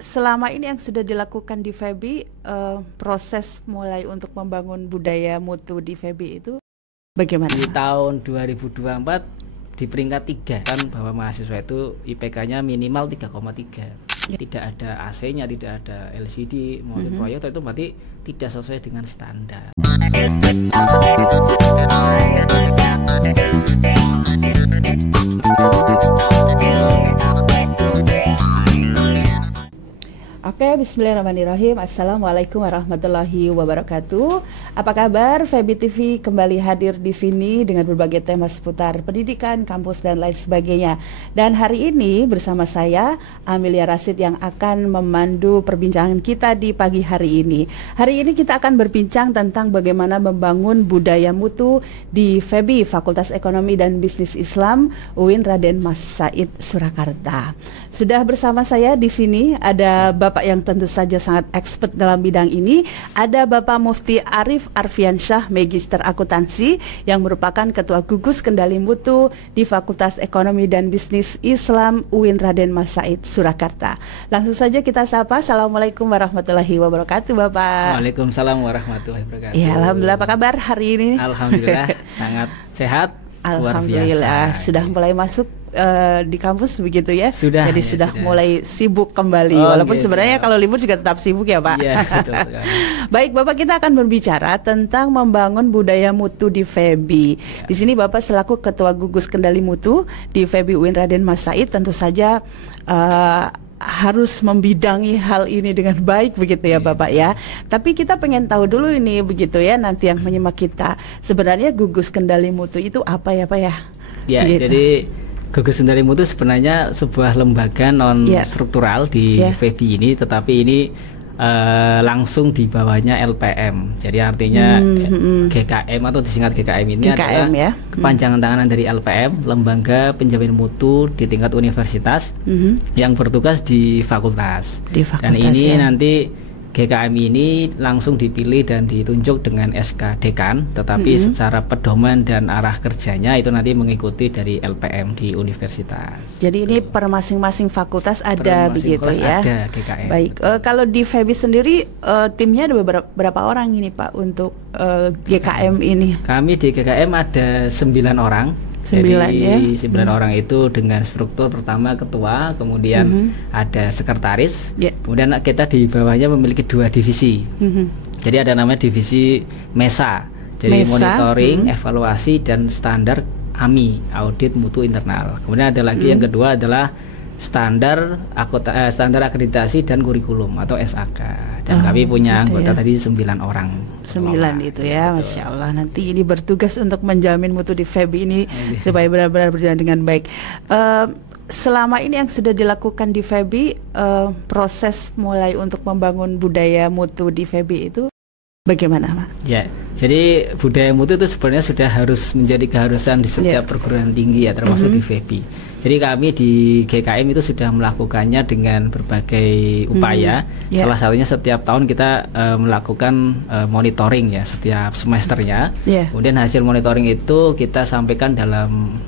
selama ini yang sudah dilakukan di FEBI, proses mulai untuk membangun budaya mutu di FEBI itu bagaimana? Di tahun 2024 di peringkat 3 kan, bahwa mahasiswa itu IPK-nya minimal 3,3. Tidak ada AC-nya, tidak ada LCD, multiproyektor, itu berarti tidak sesuai dengan standar. Oke, bismillahirrahmanirrahim. Assalamualaikum warahmatullahi wabarakatuh. Apa kabar? FEBI TV kembali hadir di sini dengan berbagai tema seputar pendidikan, kampus, dan lain sebagainya. Dan hari ini bersama saya, Amelia Rasid, yang akan memandu perbincangan kita di pagi hari ini. Hari ini kita akan berbincang tentang bagaimana membangun budaya mutu di FEBI, Fakultas Ekonomi dan Bisnis Islam, UIN Raden Mas Said, Surakarta. Sudah bersama saya di sini ada Bapak yang tentu saja sangat expert dalam bidang ini. Ada Bapak Mufti Arif Arfiansyah, Magister Akuntansi, yang merupakan Ketua Gugus Kendali Mutu di Fakultas Ekonomi dan Bisnis Islam UIN Raden Mas Said, Surakarta. Langsung saja kita sapa. Assalamualaikum warahmatullahi wabarakatuh, Bapak. Waalaikumsalam warahmatullahi wabarakatuh. Ya, alhamdulillah. Apa kabar hari ini? Alhamdulillah sangat sehat. Alhamdulillah sudah mulai masuk di kampus begitu ya. Jadi sudah mulai sibuk kembali. Walaupun gitu, sebenarnya kalau libur juga tetap sibuk ya, Pak. Iya, betul. Baik, Bapak, kita akan berbicara tentang membangun budaya mutu di FEBI. Di sini Bapak selaku Ketua Gugus Kendali Mutu di FEBI UIN Raden Mas Said tentu saja harus membidangi hal ini dengan baik begitu ya, Bapak ya. Tapi kita pengen tahu dulu ini begitu ya, nanti yang menyimak kita, sebenarnya Gugus Kendali Mutu itu apa ya, Pak ya? Ya, gitu. Jadi Gugus Kendali Mutu sebenarnya sebuah lembaga non struktural di FEBI ini, tetapi ini langsung di bawahnya LPM. Jadi artinya GKM atau disingkat GKM ini adalah kepanjangan tangan dari LPM, Lembaga Penjamin Mutu di tingkat universitas yang bertugas di fakultas. Dan ini nanti GKM ini langsung dipilih dan ditunjuk dengan SK Dekan, tetapi secara pedoman dan arah kerjanya itu nanti mengikuti dari LPM di universitas. Jadi ini per masing-masing fakultas ada begitu ya? Ada GKM. Baik, kalau di FEBI sendiri timnya ada berapa orang ini, Pak, untuk GKM ini? Kami di GKM ada 9 orang. 9 orang itu dengan struktur pertama ketua, kemudian ada sekretaris, kemudian kita di bawahnya memiliki 2 divisi. Jadi ada namanya divisi MESA, jadi monitoring, evaluasi, dan standar AMI, audit mutu internal. Kemudian ada lagi yang kedua adalah standar akreditasi dan kurikulum atau SAK. Dan kami punya anggota tadi 9 orang. 9 itu ya, Masya Allah. Nanti ini bertugas untuk menjamin mutu di FEBI ini supaya benar-benar berjalan dengan baik. Selama ini yang sudah dilakukan di FEBI, proses mulai untuk membangun budaya mutu di FEBI itu bagaimana, Pak? Ya, jadi budaya mutu itu sebenarnya sudah harus menjadi keharusan di setiap perguruan tinggi ya, termasuk di FEBI. Jadi kami di GKM itu sudah melakukannya dengan berbagai upaya. Salah satunya setiap tahun kita melakukan monitoring ya, setiap semesternya. Kemudian hasil monitoring itu kita sampaikan dalam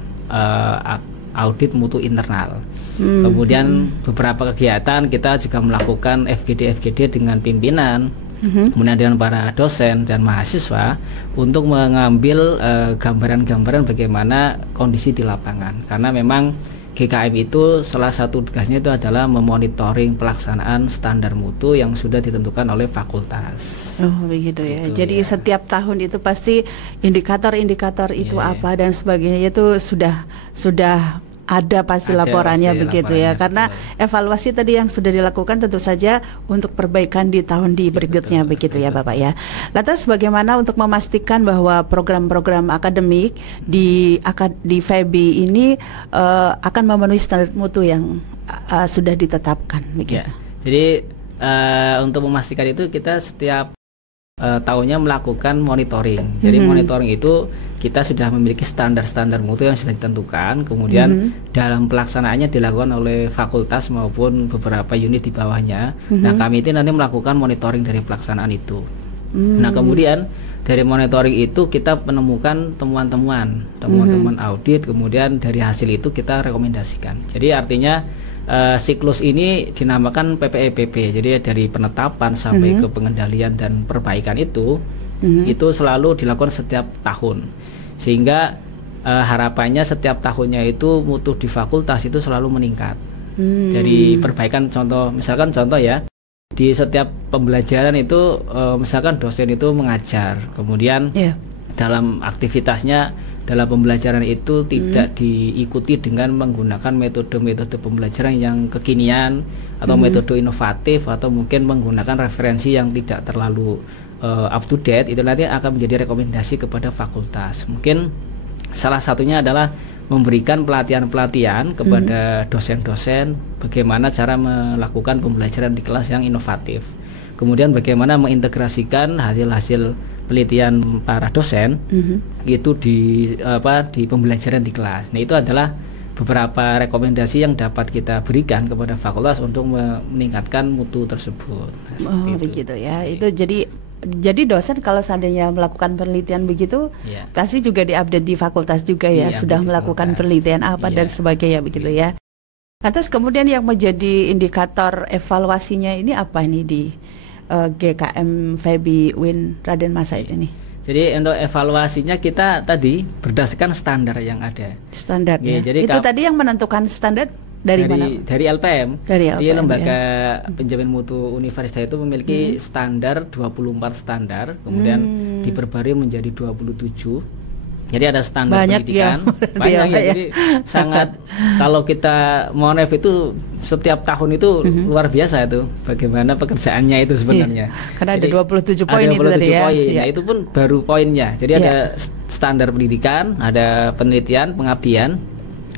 audit mutu internal. Kemudian beberapa kegiatan kita juga melakukan FGD dengan pimpinan, kemudian dengan para dosen dan mahasiswa untuk mengambil gambaran-gambaran bagaimana kondisi di lapangan. Karena memang GKM itu salah satu tugasnya itu adalah memonitoring pelaksanaan standar mutu yang sudah ditentukan oleh fakultas. Oh begitu ya. Jadi setiap tahun itu pasti indikator-indikator itu apa dan sebagainya itu sudah ada pasti laporannya begitu ya, karena evaluasi tadi yang sudah dilakukan tentu saja untuk perbaikan di tahun berikutnya begitu ya, Bapak ya. Lantas bagaimana untuk memastikan bahwa program-program akademik di FEBI ini akan memenuhi standar mutu yang sudah ditetapkan begitu? Jadi untuk memastikan itu kita setiap tahunnya melakukan monitoring. Jadi monitoring itu kita sudah memiliki standar-standar mutu yang sudah ditentukan, kemudian dalam pelaksanaannya dilakukan oleh fakultas maupun beberapa unit di bawahnya. Nah, kami itu nanti melakukan monitoring dari pelaksanaan itu. Nah, kemudian dari monitoring itu kita menemukan temuan-temuan audit, kemudian dari hasil itu kita rekomendasikan. Jadi artinya siklus ini dinamakan PPEPP. Jadi dari penetapan sampai ke pengendalian dan perbaikan itu selalu dilakukan setiap tahun. Sehingga harapannya setiap tahunnya itu mutu di fakultas itu selalu meningkat. Jadi perbaikan misalkan contoh ya, di setiap pembelajaran itu misalkan dosen itu mengajar, kemudian dalam aktivitasnya dalam pembelajaran itu tidak diikuti dengan menggunakan metode-metode pembelajaran yang kekinian atau metode inovatif, atau mungkin menggunakan referensi yang tidak terlalu up to date, itu nanti akan menjadi rekomendasi kepada fakultas. Mungkin salah satunya adalah memberikan pelatihan-pelatihan kepada dosen-dosen bagaimana cara melakukan pembelajaran di kelas yang inovatif. Kemudian bagaimana mengintegrasikan hasil-hasil penelitian para dosen itu di pembelajaran di kelas. Nah, itu adalah beberapa rekomendasi yang dapat kita berikan kepada fakultas untuk meningkatkan mutu tersebut. Nah, begitu ya. Itu jadi dosen kalau seandainya melakukan penelitian begitu, pasti juga diupdate di fakultas juga ya, sudah melakukan penelitian apa dan sebagainya begitu ya. Lantas kemudian yang menjadi indikator evaluasinya ini apa ini di GKM FEBI UIN Raden Masaid ini? Jadi untuk evaluasinya kita tadi berdasarkan standar yang ada. Standar ya. Jadi itu tadi yang menentukan standar dari mana? Dari LPM. Dari LPM. Di lembaga penjamin mutu universitas itu memiliki standar 24 standar, kemudian diperbarui menjadi 27. Jadi ada standar banyak pendidikan, banyak ya. Jadi sangat kalau kita monef itu setiap tahun itu luar biasa itu bagaimana pekerjaannya itu sebenarnya. Karena jadi, ada 27 poin itu tadi ya. Nah, itu pun baru poinnya. Jadi ada standar pendidikan, ada penelitian, pengabdian,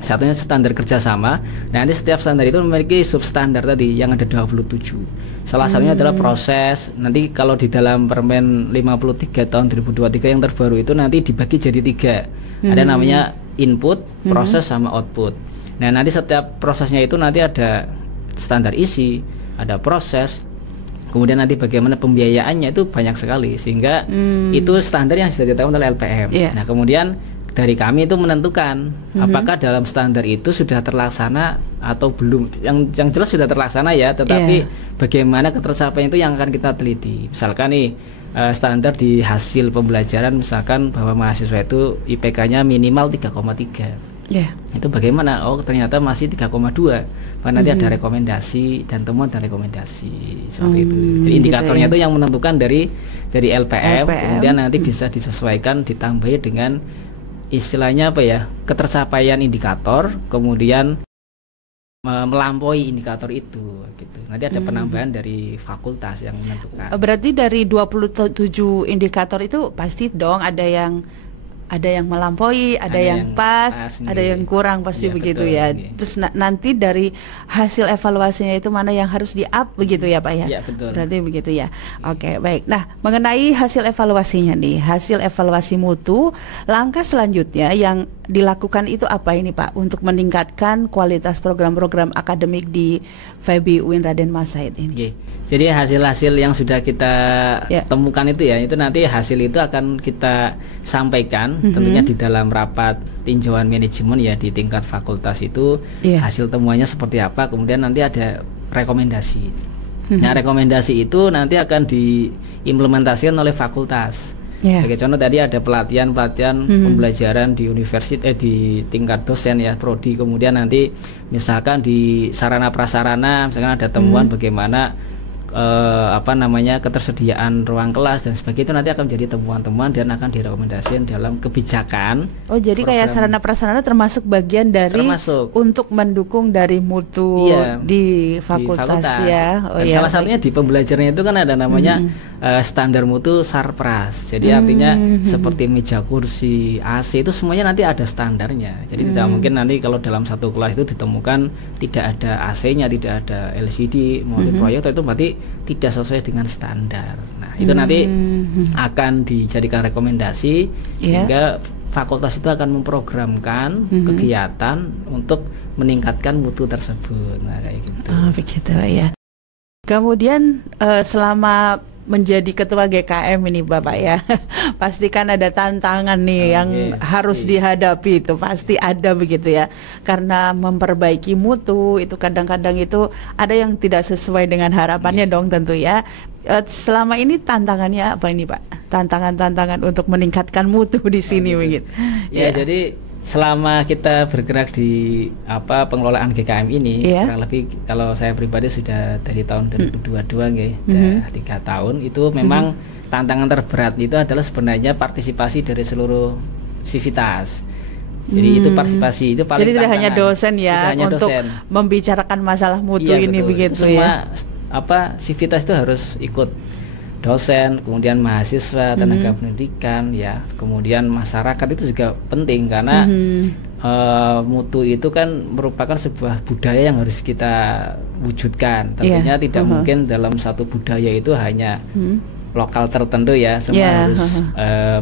satunya standar kerjasama. Nah, nanti setiap standar itu memiliki substandar tadi yang ada 27. Salah satunya adalah proses. Nanti kalau di dalam Permen 53 tahun 2023 yang terbaru itu nanti dibagi jadi 3. Ada namanya input, proses, sama output. Nah, nanti setiap prosesnya itu nanti ada standar isi, ada proses, kemudian nanti bagaimana pembiayaannya itu banyak sekali, sehingga itu standar yang sudah ditetapkan oleh LPM. Nah, kemudian dari kami itu menentukan apakah dalam standar itu sudah terlaksana atau belum. Yang jelas sudah terlaksana ya, tetapi bagaimana ketercapaian itu yang akan kita teliti. Misalkan nih standar di hasil pembelajaran, misalkan bahwa mahasiswa itu IPK-nya minimal 3,3. Itu bagaimana? Oh, ternyata masih 3,2. Nanti ada rekomendasi dan temuan dan rekomendasi seperti itu. Jadi indikatornya itu yang menentukan dari LPM, kemudian nanti bisa disesuaikan, ditambahi dengan istilahnya apa ya, ketercapaian indikator, kemudian melampaui indikator itu gitu. Nanti ada penambahan dari fakultas yang menentukan. Berarti dari 27 indikator itu pasti dong ada yang melampaui, ada yang pas, ada yang kurang, pasti begitu betul, ya. Terus nanti dari hasil evaluasinya itu mana yang harus di-up begitu ya Pak ya? Iya, betul. Berarti begitu ya. Oke, baik. Nah, mengenai hasil evaluasinya nih, hasil evaluasi mutu, langkah selanjutnya yang dilakukan itu apa ini Pak untuk meningkatkan kualitas program-program akademik di FEBI UIN Raden Masaid ini? Jadi hasil-hasil yang sudah kita temukan itu ya, itu nanti hasil itu akan kita sampaikan tentunya di dalam rapat tinjauan manajemen ya di tingkat fakultas itu hasil temuannya seperti apa, kemudian nanti ada rekomendasi. Nah, rekomendasi itu nanti akan diimplementasikan oleh fakultas. Sebagai contoh tadi ada pelatihan pembelajaran di universitas di tingkat dosen ya, prodi, kemudian nanti misalkan di sarana prasarana misalkan ada temuan bagaimana ketersediaan ruang kelas dan sebagainya, itu nanti akan menjadi temuan-temuan dan akan direkomendasikan dalam kebijakan. Oh, jadi kayak sarana prasarana termasuk bagian dari untuk mendukung dari mutu di fakultas ya. Salah satunya di pembelajarannya itu kan ada namanya standar mutu Sarpras. Jadi artinya seperti meja kursi, AC itu semuanya nanti ada standarnya. Jadi tidak mungkin nanti kalau dalam satu kelas itu ditemukan tidak ada AC-nya, tidak ada LCD, multiproyektor, itu berarti tidak sesuai dengan standar. Nah, itu nanti akan dijadikan rekomendasi sehingga fakultas itu akan memprogramkan kegiatan untuk meningkatkan mutu tersebut. Nah, kayak gitu. Oh, begitu ya. Kemudian selama menjadi ketua GKM ini Bapak ya, pastikan ada tantangan nih yang harus dihadapi, itu pasti ada begitu ya, karena memperbaiki mutu itu kadang-kadang itu ada yang tidak sesuai dengan harapannya dong tentu ya. Selama ini tantangannya apa ini Pak? Tantangan-tantangan untuk meningkatkan mutu di sini begitu. Ya, jadi selama kita bergerak di pengelolaan GKM ini, kurang lebih kalau saya pribadi sudah dari tahun 2022 udah 3 tahun, itu memang tantangan terberat itu adalah sebenarnya partisipasi dari seluruh sivitas. Jadi itu partisipasi itu paling. Jadi tidak hanya dosen ya untuk membicarakan masalah mutu ini betul. Begitu itu semua, ya. Sivitas itu harus ikut, dosen, kemudian mahasiswa, tenaga pendidikan, ya, kemudian masyarakat itu juga penting karena mutu itu kan merupakan sebuah budaya yang harus kita wujudkan. Tentunya tidak mungkin dalam satu budaya itu hanya lokal tertentu ya, semua harus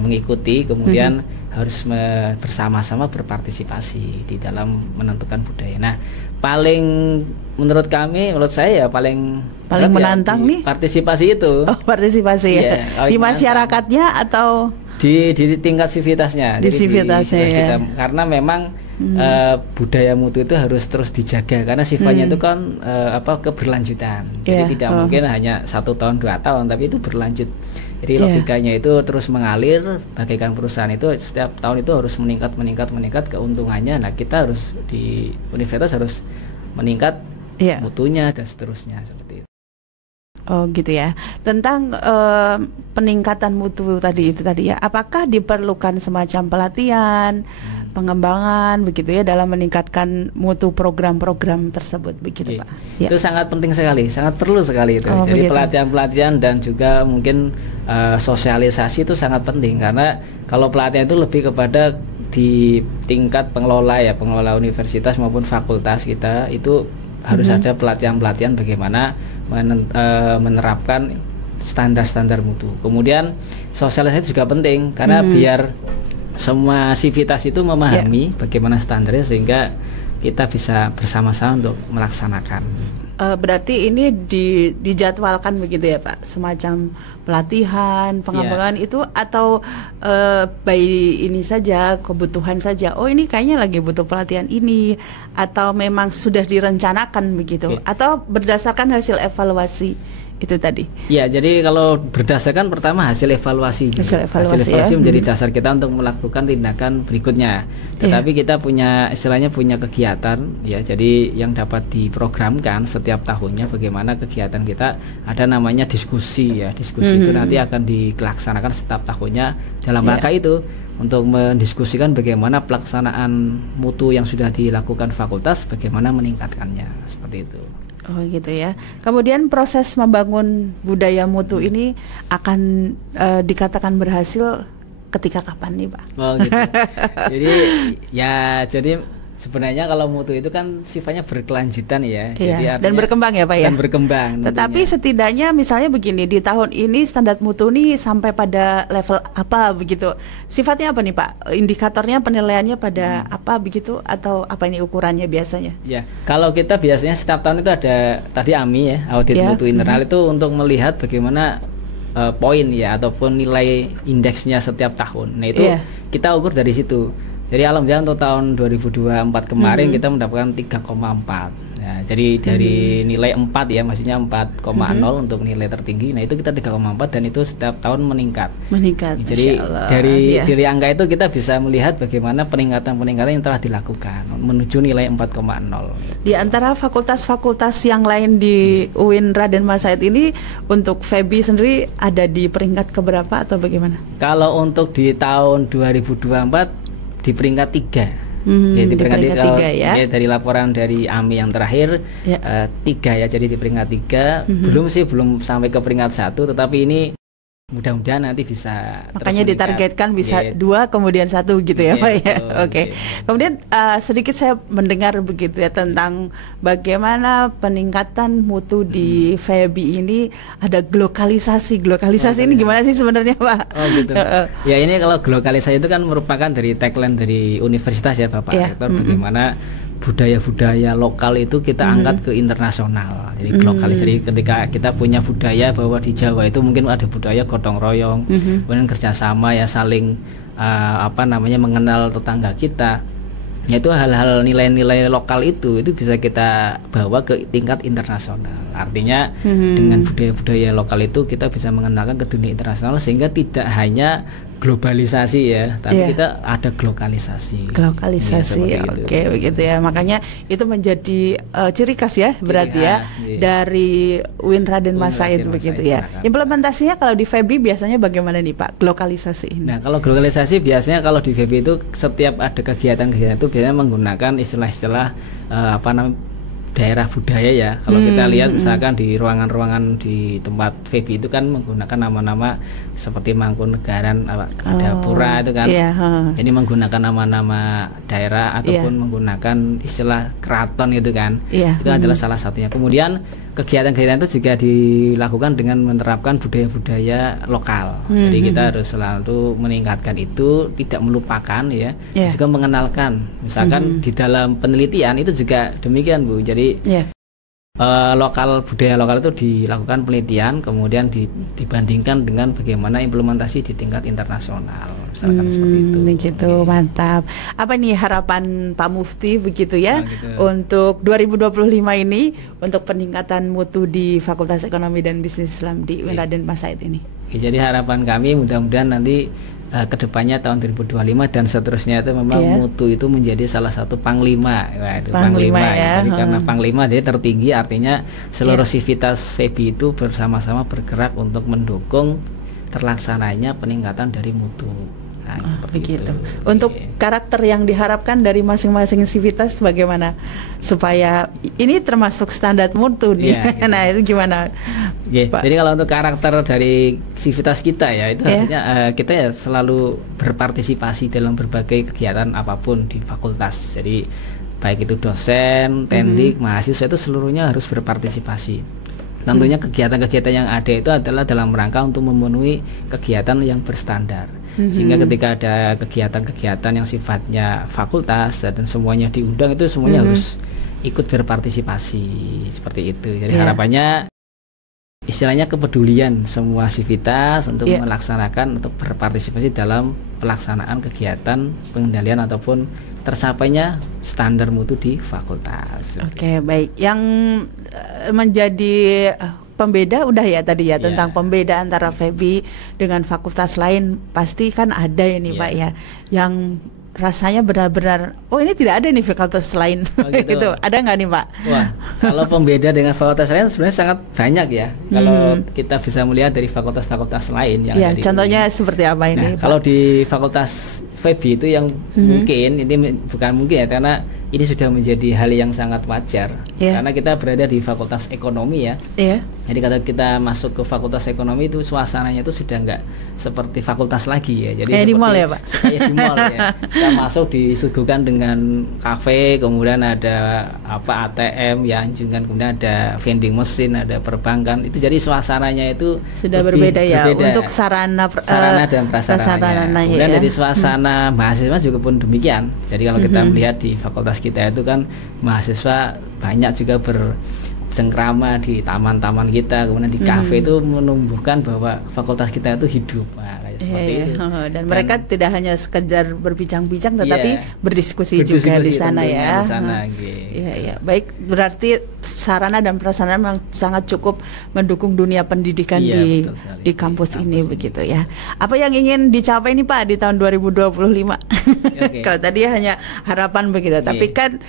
mengikuti, kemudian harus bersama-sama berpartisipasi di dalam menentukan budaya. Nah, menurut saya ya paling menantang nih partisipasi itu. Oh, partisipasi ya. Di masyarakatnya atau di tingkat sivitasnya. Di sivitasnya ya. Karena memang budaya mutu itu harus terus dijaga karena sifatnya itu kan keberlanjutan. Jadi tidak mungkin hanya 1 tahun 2 tahun, tapi itu berlanjut. Jadi logikanya itu terus mengalir, bagaikan perusahaan itu setiap tahun itu harus meningkat keuntungannya. Nah, kita harus di universitas harus meningkat mutunya dan seterusnya seperti itu. Oh gitu ya. Tentang peningkatan mutu tadi ya, apakah diperlukan semacam pelatihan, pengembangan begitu ya dalam meningkatkan mutu program-program tersebut begitu Pak? Ya. Itu sangat penting sekali, sangat perlu sekali itu. Jadi pelatihan-pelatihan dan juga mungkin sosialisasi itu sangat penting karena kalau pelatihan itu lebih kepada di tingkat pengelola universitas maupun fakultas kita itu harus ada pelatihan-pelatihan bagaimana menerapkan standar-standar mutu. Kemudian sosialisasi juga penting karena biar semua sivitas itu memahami bagaimana standarnya sehingga kita bisa bersama-sama untuk melaksanakan. Berarti ini dijadwalkan begitu ya Pak, semacam pelatihan, pengembangan itu atau by ini saja, kebutuhan saja. Oh ini kayaknya lagi butuh pelatihan ini, atau memang sudah direncanakan begitu, atau berdasarkan hasil evaluasi itu tadi. Ya, jadi kalau berdasarkan pertama hasil evaluasi. Hasil evaluasi menjadi dasar kita untuk melakukan tindakan berikutnya. Tetapi kita punya punya kegiatan ya. Jadi yang dapat diprogramkan setiap tahunnya bagaimana kegiatan kita, ada namanya diskusi ya. Diskusi itu nanti akan dilaksanakan setiap tahunnya dalam rangka itu untuk mendiskusikan bagaimana pelaksanaan mutu yang sudah dilakukan fakultas, bagaimana meningkatkannya seperti itu. Oh gitu ya. Kemudian proses membangun budaya mutu ini akan dikatakan berhasil ketika kapan nih Pak? Oh gitu. Jadi sebenarnya kalau mutu itu kan sifatnya berkelanjutan ya. Jadi dan berkembang ya Pak ya. Dan berkembang. Tetapi setidaknya misalnya begini, di tahun ini standar mutu ini sampai pada level apa begitu? Sifatnya apa nih Pak? Indikatornya, penilaiannya pada apa begitu, atau apa ini ukurannya biasanya? Ya, kalau kita biasanya setiap tahun itu ada tadi AMI ya, audit mutu internal itu untuk melihat bagaimana poin ya ataupun nilai indeksnya setiap tahun. Nah itu kita ukur dari situ. Jadi alhamdulillah untuk tahun 2024 kemarin kita mendapatkan 3,4. Ya, jadi dari nilai 4 ya, maksudnya 4,0 untuk nilai tertinggi. Nah itu kita 3,4 dan itu setiap tahun meningkat. Jadi dari angka itu kita bisa melihat bagaimana peningkatan yang telah dilakukan menuju nilai 4,0. Di antara fakultas-fakultas yang lain di UIN Raden Mas Said ini, untuk FEBI sendiri ada di peringkat keberapa atau bagaimana? Kalau untuk di tahun 2024 di peringkat 3. Ya, di peringkat 3 ya. Dari laporan dari AMI yang terakhir 3 ya, jadi di peringkat 3. Belum sampai ke peringkat 1, tetapi ini mudah-mudahan nanti bisa. Makanya ditargetkan bisa 2 kemudian 1 gitu ya Pak ya. Oke. Kemudian sedikit saya mendengar begitu ya tentang bagaimana peningkatan mutu di FEBI ini ada glokalisasi. Ini gimana sih sebenarnya Pak? Oh gitu. Ya ini kalau glokalisasi itu kan merupakan dari tagline dari universitas ya Bapak Rektor, bagaimana budaya-budaya lokal itu kita angkat ke internasional. Jadi glokalis. Jadi ketika kita punya budaya bahwa di Jawa itu mungkin ada budaya gotong royong, kemudian kerjasama ya, saling mengenal tetangga kita. Yaitu hal-hal nilai-nilai lokal itu bisa kita bawa ke tingkat internasional. Artinya dengan budaya-budaya lokal itu kita bisa mengenalkan ke dunia internasional, sehingga tidak hanya globalisasi ya, tapi kita ada lokalisasi. Lokalisasi, ya, oke, begitu ya. Makanya itu menjadi ciri khas ya, berarti ya, dari UIN Raden Masaid begitu ya. Implementasinya kalau di FEBI biasanya bagaimana nih Pak, lokalisasi ini? Nah, kalau lokalisasi biasanya kalau di FEBI itu setiap ada kegiatan-kegiatan itu biasanya menggunakan istilah-istilah daerah budaya ya. Kalau kita lihat misalkan di ruangan-ruangan di tempat FEBI itu kan menggunakan nama-nama seperti Mangkunegaran, ada pura itu kan. Jadi menggunakan nama-nama daerah ataupun menggunakan istilah keraton itu kan. Itu adalah salah satunya. Kemudian kegiatan-kegiatan itu juga dilakukan dengan menerapkan budaya-budaya lokal. Jadi kita harus selalu meningkatkan itu, tidak melupakan ya, juga mengenalkan. Misalkan di dalam penelitian itu juga demikian Bu. Jadi budaya lokal itu dilakukan penelitian, kemudian dibandingkan dengan bagaimana implementasi di tingkat internasional, misalkan seperti itu. Begitu, mantap. Apa nih harapan Pak Mufti begitu ya, untuk 2025 ini untuk peningkatan mutu di Fakultas Ekonomi dan Bisnis Islam di UIN Raden Masaid ini? Jadi harapan kami mudah-mudahan nanti kedepannya tahun 2025 dan seterusnya itu memang mutu itu menjadi salah satu panglima. Panglima ya. Jadi karena panglima dia tertinggi, artinya seluruh sivitas FEBI itu bersama-sama bergerak untuk mendukung terlaksananya peningkatan dari mutu. Nah, begitu. Untuk karakter yang diharapkan dari masing-masing sivitas bagaimana supaya ini termasuk standar mutu nih? Gitu. Nah itu gimana? Jadi kalau untuk karakter dari sivitas kita ya, itu artinya kita ya selalu berpartisipasi dalam berbagai kegiatan apapun di fakultas. Jadi baik itu dosen, tendik, mahasiswa itu seluruhnya harus berpartisipasi. Tentunya kegiatan-kegiatan yang ada itu adalah dalam rangka untuk memenuhi kegiatan yang berstandar. Sehingga ketika ada kegiatan-kegiatan yang sifatnya fakultas dan semuanya diundang, itu semuanya harus ikut berpartisipasi seperti itu. Jadi harapannya istilahnya kepedulian semua sivitas untuk melaksanakan, untuk berpartisipasi dalam pelaksanaan kegiatan pengendalian ataupun tercapainya standar mutu di fakultas. Oke, baik. Yang menjadi pembeda udah ya tadi ya, tentang pembeda antara FEBI dengan fakultas lain pasti kan ada ini Pak ya, yang rasanya benar-benar ini tidak ada nih fakultas lain. Gitu. Ada nggak nih Pak? Wah, kalau pembeda dengan fakultas lain sebenarnya sangat banyak ya. Kalau kita bisa melihat dari fakultas-fakultas lain yang ada di contohnya seperti apa ini? Nah, kalau di fakultas FEBI itu yang mungkin ini bukan mungkin ya, karena ini sudah menjadi hal yang sangat wajar karena kita berada di fakultas ekonomi ya. Jadi kalau kita masuk ke fakultas ekonomi itu suasananya itu sudah nggak seperti fakultas lagi ya. Jadi kayak di mall ya Pak? Kayak di mall ya. Kita masuk disuguhkan dengan kafe, kemudian ada ATM ya, anjungan, kemudian ada vending mesin, ada perbankan. Itu jadi suasananya itu sudah berbeda ya untuk sarana dan prasarana. Kemudian dari suasana mahasiswa juga pun demikian. Jadi kalau kita melihat di fakultas kita itu kan mahasiswa banyak juga bercengkrama di taman-taman kita, kemudian di kafe itu menumbuhkan bahwa fakultas kita itu hidup. Seperti itu. Dan mereka tidak hanya sekedar berbincang-bincang tetapi berdiskusi juga di sana ya. Baik, berarti sarana dan prasarana memang sangat cukup mendukung dunia pendidikan di kampus ini begitu ya. Apa yang ingin dicapai nih Pak di tahun 2025? Kalau tadi hanya harapan begitu, tapi kan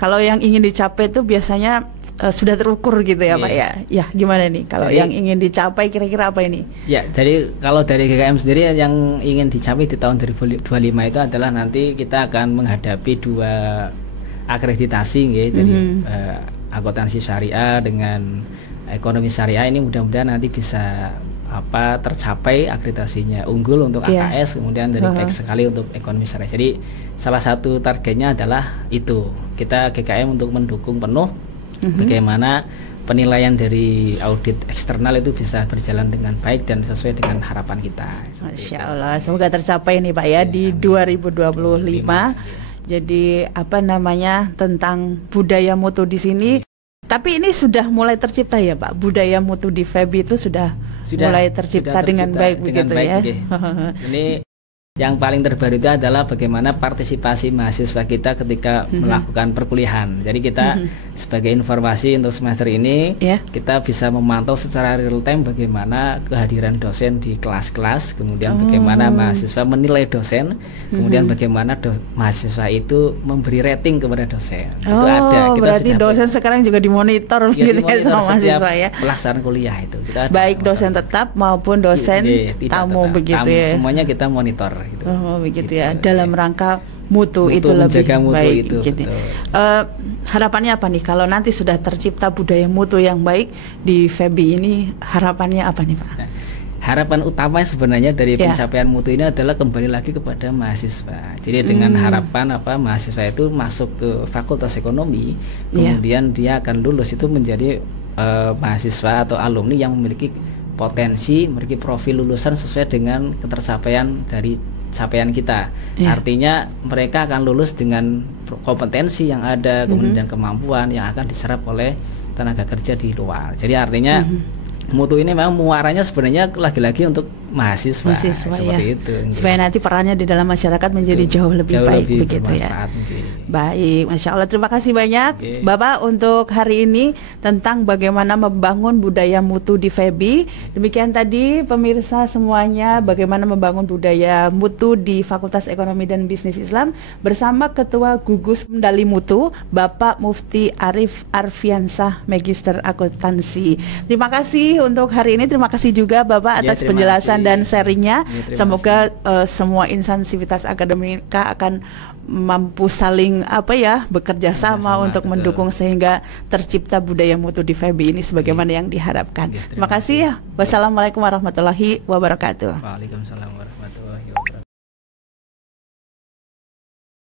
kalau yang ingin dicapai itu biasanya sudah terukur gitu ya Pak ya. Ya gimana nih kalau yang ingin dicapai kira-kira apa ini? Ya, jadi kalau dari GKM sendiri yang ingin dicapai di tahun 2025 itu adalah nanti kita akan menghadapi 2 akreditasi dari akuntansi syariah dengan ekonomi syariah. Ini mudah-mudahan nanti bisa tercapai akreditasinya unggul untuk AKS, kemudian dari baik sekali untuk ekonomi syariah. Jadi salah satu targetnya adalah itu, kita GKM untuk mendukung penuh bagaimana penilaian dari audit eksternal itu bisa berjalan dengan baik dan sesuai dengan harapan kita. Masya Allah, semoga tercapai nih Pak ya di 2025. Jadi apa namanya tentang budaya mutu di sini. Tapi ini sudah mulai tercipta ya Pak, budaya mutu di FEB itu sudah mulai tercipta dengan baik begitu ya. Ini yang paling terbaru itu adalah bagaimana partisipasi mahasiswa kita ketika melakukan perkuliahan. Jadi kita sebagai informasi untuk semester ini, kita bisa memantau secara real time bagaimana kehadiran dosen di kelas-kelas, kemudian bagaimana mahasiswa menilai dosen, kemudian bagaimana mahasiswa itu memberi rating kepada dosen. Itu ada. Kita berarti dosen sekarang juga dimonitor gitu ya sama mahasiswa ya. Pelaksanaan kuliah itu. Kita baik dosen tetap maupun dosen tamu begitu ya. Semuanya kita monitor. Gitu. Begitu ya, dalam rangka mutu itu lebih mutu baik itu, gitu. Harapannya apa nih kalau nanti sudah tercipta budaya mutu yang baik di FEB ini, harapannya apa nih Pak? Harapan utama sebenarnya dari pencapaian mutu ini adalah kembali lagi kepada mahasiswa. Jadi dengan harapan mahasiswa itu masuk ke Fakultas Ekonomi, kemudian dia akan lulus itu menjadi mahasiswa atau alumni yang memiliki potensi, memiliki profil lulusan sesuai dengan ketercapaian dari capaian kita. Artinya mereka akan lulus dengan kompetensi yang ada, kemudian kemampuan yang akan diserap oleh tenaga kerja di luar. Jadi artinya mutu ini memang muaranya sebenarnya lagi-lagi untuk mahasiswa seperti itu. Supaya nanti perannya di dalam masyarakat menjadi jauh lebih baik begitu ya. Baik, Masya Allah, terima kasih banyak Bapak untuk hari ini tentang bagaimana membangun budaya mutu di FEB. Demikian tadi pemirsa semuanya, bagaimana membangun budaya mutu di Fakultas Ekonomi dan Bisnis Islam bersama Ketua Gugus Medali Mutu Bapak Mufti Arif Arfiansah, Magister Akuntansi. Terima kasih untuk hari ini, terima kasih juga Bapak atas penjelasan dan sharingnya. Semoga semua instansivitas akademika akan mampu saling bekerja sama untuk mendukung sehingga tercipta budaya mutu di FEB ini sebagaimana yang diharapkan. Terima kasih ya. Wassalamualaikum warahmatullahi wabarakatuh. Waalaikumsalam warahmatullahi wabarakatuh.